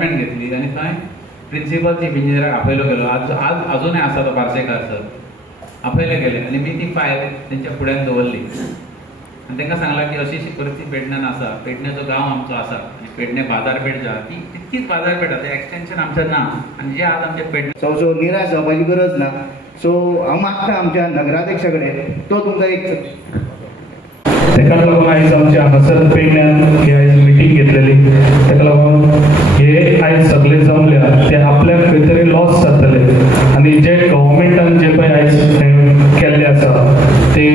Appointment घेतली आनी थंय प्रिंसिपल चीफ इंजिनियराक आपयलो गेलो. आज अजूनय आसा तो पार्सेकार सर. आपयले गेले आनी मी ती फायल तेंच्या फुड्यान दवरली आनी तांकां सांगलां की अशी अशी परिस्थिती पेडण्यान आसा. पेडण्याचो गांव आमचो आसा आनी पेडणे बाजारपेठ जी ती तितकीच बाजारपेठ आसा. एक्सटेंशन आमचें ना आनी जे आज आमचे पेडणे सो निराश जावपाची गरज ना. सो हांव मागता आमच्या नगराध्यक्षा कडेन तो तुमकां एक ताका लागून आयज आमच्या हांगासर पेडण्यान ही आयज मिटींग घेतलेली. ताका लागून हे आयज सगळे जमल्या ते आपल्याक खंय तरी लॉस जातले आनी जे गव्हर्मेंटान जे पळय आयज केल्ले आसा ते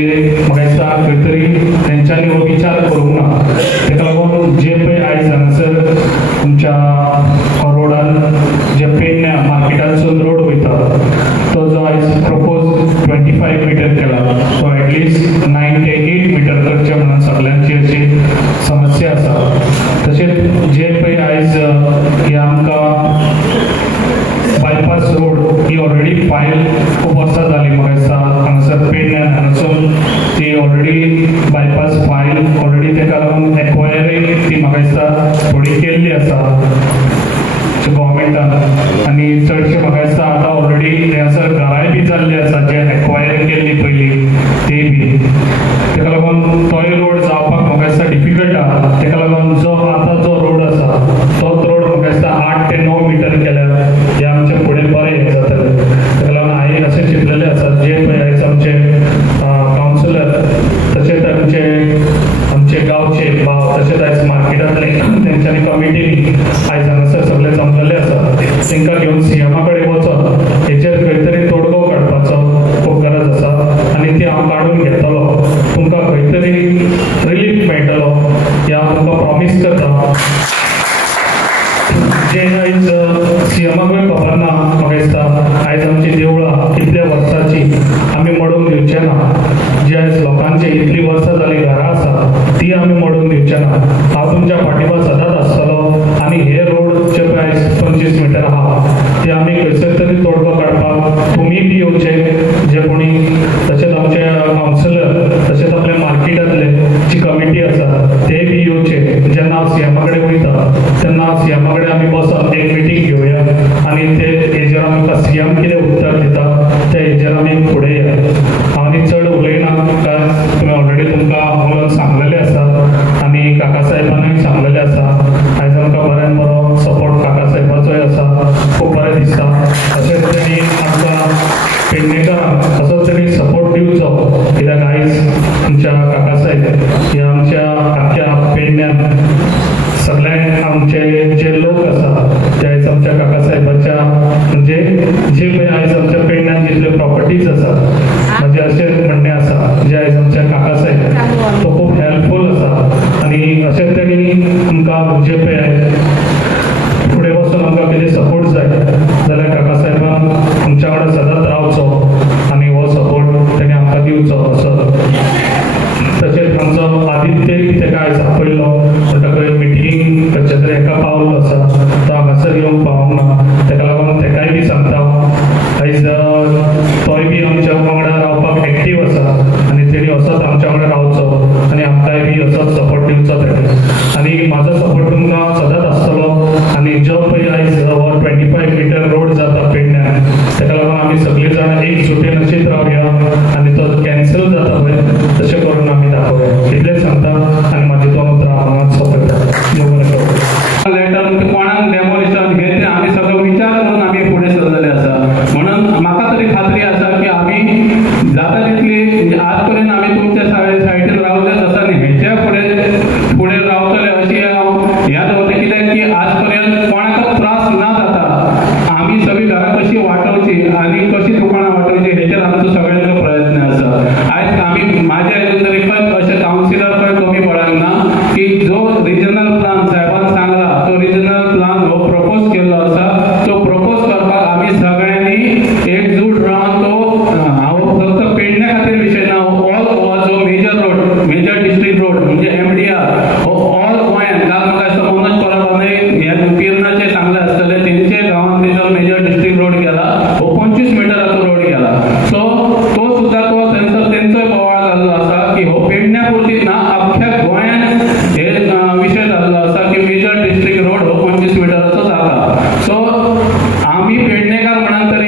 म्हाका दिसता खंय तरी तेंच्यांनी हो विचार करूंक ना. ताका लागून जे पळय आयज हांगासर तुमच्या रोडान जे पेडण्या मार्केटांतसून रोड वयता तो जो आयज प्रपोज 25 मीटर केला तो एटलिस्ट 9 ते 8 मीटर करचे म्हणून सगळ्यांची अशी समस्या आसा. तशेंच जे पळय आयज हे आमकां बायपास रोड ही ऑलरेडी फायल खूब वर्सां जाली. म्हाका दिसता हांगासर पेडण्यान हांगासून ती ऑलरेडी बायपास फायल ऑलरेडी ताका लागून एक्वायरी ती म्हाका दिसता थोडी केल्ली आसा गव्हर्मेंटान आनी चडशे म्हाका दिसता आतां ऑलरेडी हांगासर घराय बी जाल्ली आसा जे एक्वायर केल्ली पयली ती बी. ताका लागून तोय रोड जावपाक म्हाका दिसता डिफिकल्ट आसा. ताका लागून जो आतां जो रोड आसा तोच रोड म्हाका दिसता 8 ते 9 मीटर केल्यार हे आमचे फुडें बरें जातलें. ताका लागून हांवें अशें चिंतलेलें आसा जे पळय आयज आमचे कावन्सिलर तशेंच आमचे गांवचे भाव तशेंच आयज मार्केटांतले तेंच्यांनी कमिटीनी आयज हांगासर सगळे जमलेले आसा. तांकां घेवन सीएमा कडेन वचप हेचेर खंय तरी तोडगो काडपाचो खूब गरज आसा आनी ती हांव काडून घेतलो. तुमकां खंय तरी रिलीफ मेळटलो हे हांव तुमकां प्रॉमीस करता. जे आयज सीएमाकूय खबर ना म्हाका दिसता आयज आमची देवळां कितल्या वर्सांची आमी मोडून दिवचे ना. जे आयज लोकांची इतली वर्सां जाली घरां आसा ती आमी मोडून दिवचे ना. हांव तुमच्या फाटीमाग सदांच आसतलो आनी हे रोड जे पळय आयज 25 मीटर आहा ते आमी खंयसर तरी तोडगो काडपाक तुमी बी येवचे जे कोणी तशेंच आमचे कावन्सिलर तशेंच आपल्या मार्केटांतले जी कमिटी आसा ते बी येवचे. जेन्ना हांव सीएमा कडेन वयता तेन्ना हांव सीएमा कडेन आमी बसप एक मिटींग घेवया आनी ते हेजेर आमकां सीएम कितें उत्तर दिता ते हेजेर आमी फुडें या. हांव न्ही चड उलयना कारण तुवें ऑलरेडी तुमकां उलोवन सांगलेलें आसा आनी काका साहेबानूय सांगलेलें आसा. आयज आमकां बऱ्यान बरो सपोर्ट काका साहेबाचोय आसा. खूब बरें दिसता. अशेंच तरेन आमकां पेडणेकारांक असोच तरेन सपोर्ट दिवचो कित्याक आयज आमच्या काका साहेब हे आमच्या आख्या पेडण्यान सगळे आमचे जे लोक आसा ते आयज आमच्या काका साहेबाच्या म्हणजे जे पळय आयज आमच्या पेडण्यान जितले प्रॉपर्टीज आसा म्हणजे अशें म्हणणें आसा जे आयज आमच्या काका साहेब तो खूब हेल्पफूल आसा आनी अशेंच तरेन आमकां जे पळय फुडें वचून आमकां कितें सपोर्ट जाय जाल्यार काका साहेबान आमच्या वांगडा सदांच रावचो आनी हो सपोर्ट तेणें आमकां दिवचो असो. तशेंच आमचो आदित्यय ताका आयज आपयलो ताका मिटींग खंयच्या तरी एका पावलो आसा तो हांगासर येवंक पावूंक ना. ताका लागून ताकाय बी सांगता आयज तोय बी आमच्या वांगडा रावपाक एक्टीव आसा आनी तेणी असोच आमच्या वांगडा रावचो आनी आमकांय बी असोच सपोर्ट दिवचो ताका. आनी म्हाजो सपोर्ट तुमकां सदांच आसतलो आनी जो पळय आयज हो 25 मीटर रोड जाता पेडण्यान ताका लागून आमी सगळे जाण एकजुटीन अशीच रावया आनी तो कॅन्सल जाता पळय तशें करून आमी दाखोवया. इतलेंच सांगता आनी म्हाजी 2 उतरां हांगाच सोंपयता. लेटर कोणाक डेमोलिशन हे ते आमी सगळो विचार करून आमी फुडें सरलेले आसा. म्हणून म्हाका तरी खात्री आसा की आमी जाता तितली आज पर्यंत आमी तुमच्या सायडीन रावलेच आसा न्ही हेच्या फुडें रावतले अशी हांव ह्या दवरता. कित्याक की आज पर्यंत कोणाक त्रास ना जाता. आमी सगळीं घरां कशी वाटोवची आनी कशी दुकानां वाटोवची हेचेर आमचो सगळ्यांचो प्रयत्न आसा. आयज आमी म्हाज्या हितून तरी अशे कावन्सिलर कमी पडना की जो रिजनल प्लान साहेबान सांगला तो रिजनल जाता. सो आम्ही पेडणेकार म्हणून तरी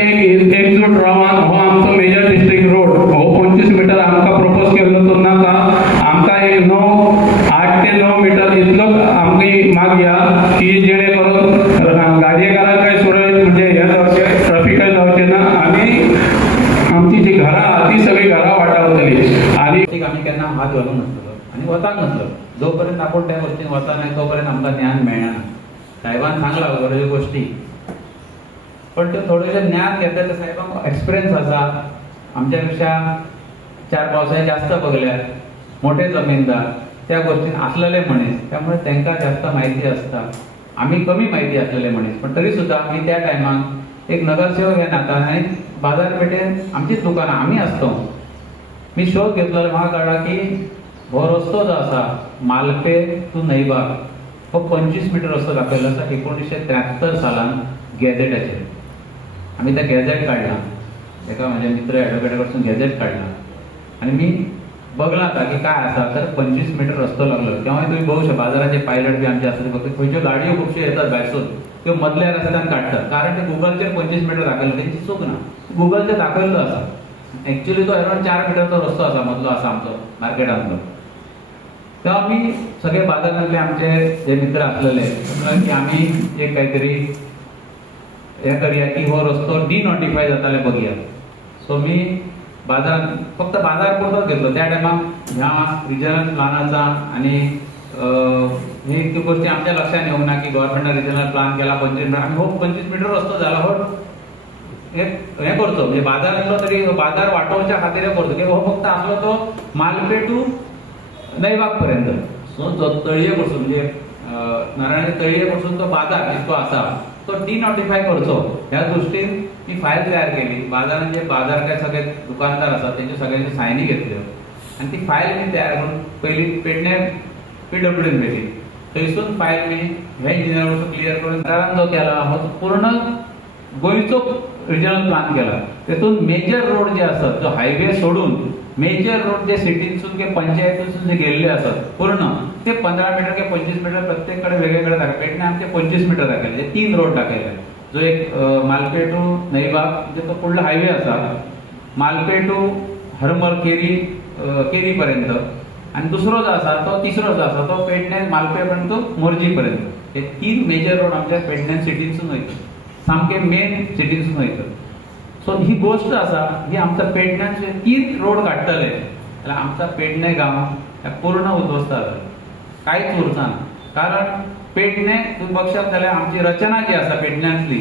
एकजूट रावन हो आमचो मेजर डिस्ट्रिक्ट रोड हो 25 मीटर आमकां प्रपोज केल्लो तो नाका, आमकां एक 8 ते 9 मीटर इतलोच आमची माग या की जेणे करून गाडयेकारांक काय सुरळीत म्हणजे हे जावचें, ट्रॅफिकय जावचें ना आनी आमची जी घरां आहा ती सगळी घरां वाटावतली. आनी आम्ही केन्ना हात घालूंक नासलो आनी वताक नासलो. जोपर्यंत आपण त्या गोष्टीन वता नाही तोपर्यंत आमकां ज्ञान मेळना. साहेबान सांगला गरजे गोष्टी, पण त्यो थोडेशे ज्ञान घेतले. साहेबांक एक्सपिरियन्स आसा, आमच्या पेक्षा 4 पावसाळे जास्त बघल्यात, मोठे जमीनदार, त्या गोष्टीन असलेले मनीस, त्यामुळे त्यांना जास्त माहिती असता. आम्ही कमी माहिती असलेले मनीस, पण तरी सुद्धा आम्ही त्या टायमाक एक नगरसेवक हे नात्यान आनी बाजारपेठेन आमचीच दुकानां आम्ही असतो. मी शोध घेतलो, म्हाका कळ्ळा की हो रस्तो जो आसा मालपे टू नैबाग हो 25 मीटर रस्तो दाखयल्लो आसा 1973 सालान गॅझेटाचेर. आम्ही त्या गॅझेट काढला, एका माझ्या मित्र ॲडव्होकेटाकडसून गॅझेट काढला आणि मी बघला आता की काय आसा तर 25 मीटर रस्तो लागलो. तेव्हा तुम्ही बघू शकता बाजाराचे पायलट बी आमचे असतात, फक्त खंयच्यो गाडयो खुबश्यो येतात भायरसून, त्यो मदल्या रस्त्यान काढतात, कारण ते गुगलचेर 25 मीटर दाखयल्लो, त्यांची चूक ना, गुगलचेर दाखयल्लो आसा. ऍक्च्युअली तो अराउंड 4 मीटरचो रस्तो आसा, मदलो आसा आमचो मार्केटांतलो. तेव्हा मी सगळे बाजारांतले आमचे जे मित्र असलेले की आम्ही एक काहीतरी हे करूया की हो रस्तो डिनोटिफाय जाताले बघूया. सो मी बाजारात फक्त बाजार पुरतोच घेतलो. त्या टायमाक ह्या रिजनल प्लानाचा आणि हे गोष्टी आमच्या लक्षात येऊन ना की गव्हर्नमेंटान रिजनल प्लान केला 25 मीटर, आम्ही हो 25 मीटर रस्तो झाला हो हे करतो म्हणजे बाजारातलो तरी बाजार वाटोवच्या खातीर करतो की हो फक्त असलो तो मालपे टू नैबाग पर्यंत. सो जो तळये पासून म्हणजे नारायण तळये पासून तो बाजार जितको आसा तो डिनोटिफाय करचो ह्या दृष्टीन मी फायल तयार केली. बाजारात जे बाजार काय सगळे दुकानदार असतात त्यांच्या सगळ्यांची सायनी घेतल्यो आणि ती फायल मी तयार करून पहिली पेडणे PWDन दिली. थंयसून फायल मी ह्या इंजिनियरांपासून क्लियर करून बाजारात जो केला हो पूर्ण गोंयचो रिजनल प्लान केला. तेतून मेजर रोड जे असतात जो हायवे सोडून मेजर रोड जे सिटीसून किंवा पंचायतीसून जे गेल्ले असतात पूर्ण ते 15 मीटर किंवा 25 मीटर प्रत्येककडे वेगवेगळे दाखवले. पेडणे आमचे 25 मीटर दाखवले, 3 रोड दाखवले. जो एक मालपे टू नैबाग म्हणजे तो पुढला हायवे असा, मालपे टू हरमल केरी पर्यंत, आणि दुसरो जो असा तो तिसरो जो असा तो पेडणे मालपे पर्यंत मोर्जी पर्यंत. हे 3 मेजर रोड आमच्या पेडणे सिटीसून वयतात, सामके मेन सिटीसून वयतात. सो ही गोष्ट असा ही आमचा पेडण्याचे 3 रोड काडटले जाल्यार आमचा पेडणे गांव पूर्ण उद्ध्वस्त जातले, कांयच उरना. कारण पेडणे तुम्ही बघशात जाल्यार आमची रचना जी आसा पेडण्यांतली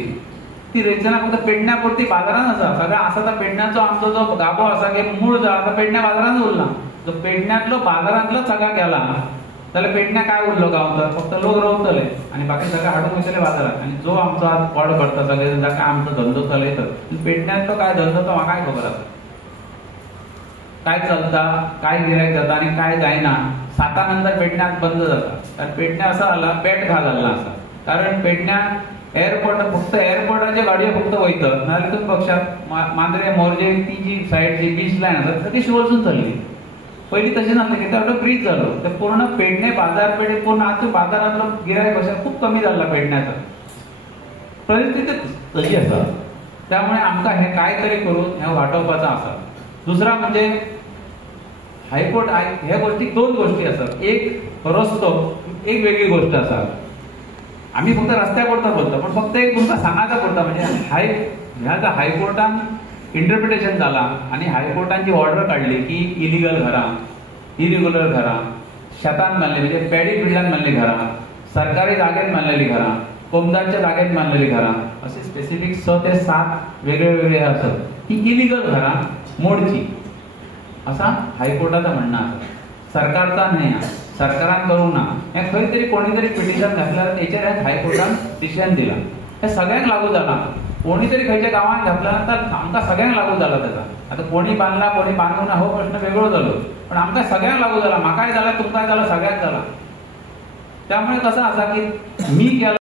ती रचना फक्त पेडण्या पुरती बाजारात आसा. सगळ्या आसा तो पेडण्याचो आमचो जो गाभो आसा की मूळ जो आसा पेडण्या बाजारात उरला. जो पेडण्यातलो बाजारांतलो सगळा गेला जाल्यार पेडण्या काय उरलो गांव, तर फक्त लोक रावतले आणि बाकी सगळे हाडून वयतले बाजारात. आणि जो आमचो आज पड भरता सगळे जाका आमचो धंदो चलयतात पेडण्यातलो काय धंदो तो म्हाकाय खबर आसा, काय चलता, काय गिरायक जाता आणि काय जायना. 7 नंतर पेडण्यात बंद जाता. कारण पेडण्या असा जाला पेट घा जाल्ला आसा. कारण पेडण्या एअरपोर्ट फक्त एअरपोर्टाचे गाडयो फक्त वयतात, नाल्यार तुम्ही बघशात मांद्रे मोर्जे ती जी सायडची बीच लायन आसा ती शिवरसून चल्ली. पहिली तशी नासली की तो ब्रिज जालो तर पूर्ण पेडणे बाजारपेठे पूर्ण आता बाजारातलो गिरायक अशा खूप कमी झाला पेडण्याचा. परिस्थिती तशी आसा. त्यामुळे आमकां हे कांय तरी करून हे वाटोवपाचो आसा. दुसरा म्हणजे हायकोर्ट ह्या गोष्टी 2 गोष्टी आसात. एक रस्तो एक वेगळी गोष्ट आसा. आम्ही फक्त रस्त्या पुरता बोलतो, पण फक्त एक तुमकां सांगायचा पुरता म्हणजे ह्या हायकोर्टान इंटरप्रिटेशन झाला आणि हायकोर्टांची ऑर्डर काढली की इलिगल घरां, इरेग्युलर घरां, शेतान बांदलेली म्हणजे पॅडी फिल्डान बांदलेली घरां, सरकारी जागेत बांदलेली घरां, कोमदांच्या जागेत बांदलेली घरां, असे स्पेसिफिक 6 ते 7 वेगळे वेगळे असतात की इलिगल घरां मोडची असा हायकोर्टाचं म्हणणं आहे. सरकारचा नाही, सरकारान करूंक ना. हे खंय तरी कोणी तरी पिटिशन घातल्यार तेचेर हायकोर्टान डिसिजन दिला. हे सगळ्यांक लागू जाला. कोणी तरी खंयच्या गांवांत घातला तर आमकां सगळ्यांक लागू जाला त्याचा. आता कोणी बांधला कोणी बांधू ना हो प्रश्न वेगळो जालो, पण आमकां सगळ्यांक लागू जाला. म्हाकाय जाला, तुमकांय जाला, सगळ्यांक जाला. त्यामुळे कसं आसा की मी केला